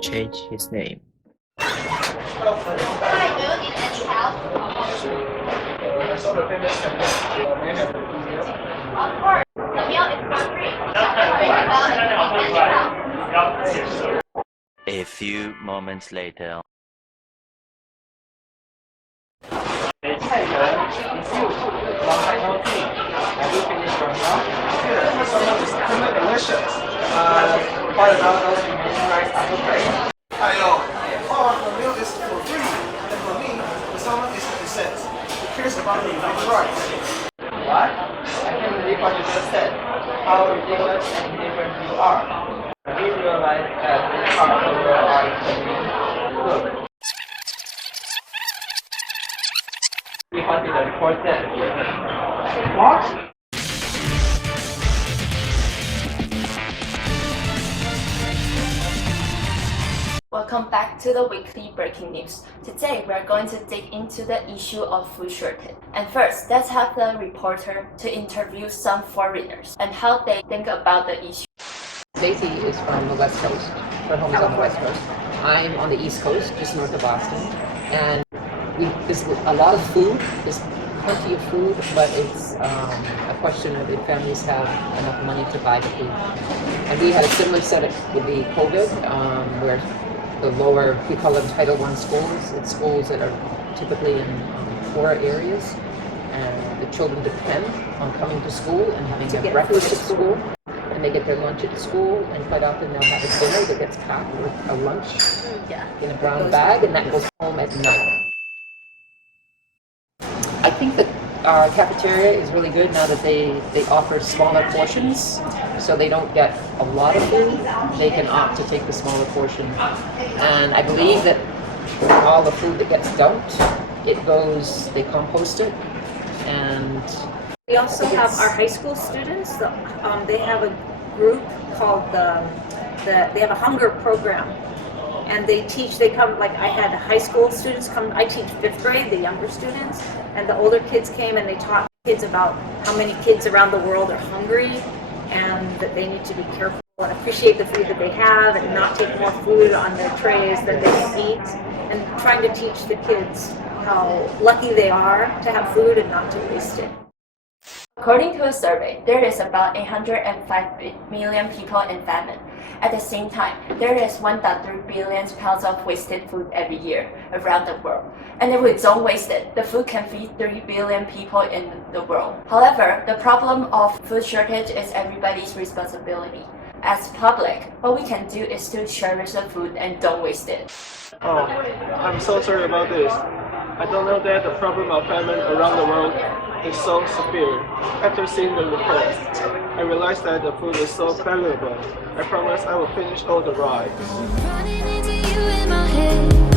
change his name. Hi, do you need any help? I saw the famous Of course, the meal is for free. A few moments later. 菜人long time no see. Have you finished your meal? Good. It's really delicious. What about those remaining rice apple plates? The meal is for free, and for me, the salmon is 50 cents. Who cares about the remaining rice? What? I can't believe what you just said. How ridiculous and indifferent you are. We realize that this part of the world are extremely good. We wanted to report that. What? Welcome back to the weekly breaking news. Today we are going to dig into the issue of food shortage. And first, let's have the reporter to interview some foreigners and how they think about the issue. Stacy is from the West Coast. Her home is on the West Coast. I'm on the East Coast, just north of Boston. And there's a lot of food. There's plenty of food, but it's a question of if families have enough money to buy the food. And we had a similar setup with the COVID, where the lower, we call them Title I schools. It's schools that are typically in poorer areas, and the children depend on coming to school and having their breakfast at school, and they get their lunch at school, and quite often they'll have a dinner that gets packed with a lunch in a brown bag, and that goes home at night. I think that our cafeteria is really good now that they offer smaller portions, so they don't get a lot of food. They can opt to take the smaller portion. And I believe that all the food that gets dumped, they compost it. And we also have our high school students. They have a group called they have a hunger program. And they come, like I had high school students come, I teach 5th grade, the younger students, and the older kids came and they taught kids about how many kids around the world are hungry and that they need to be careful and appreciate the food that they have and not take more food on their trays than they can eat, and trying to teach the kids how lucky they are to have food and not to waste it. According to a survey, there is about 805 million people in famine. At the same time, there is 1.3 billion pounds of wasted food every year around the world. And if we don't waste it, the food can feed 3 billion people in the world. However, the problem of food shortage is everybody's responsibility. As public, what we can do is to cherish the food and don't waste it. Oh, I'm so sorry about this. I don't know that the problem of famine around the world is so severe. After seeing the report, I realized that the food is so valuable. I promise I will finish all the rice. Running into you in my head.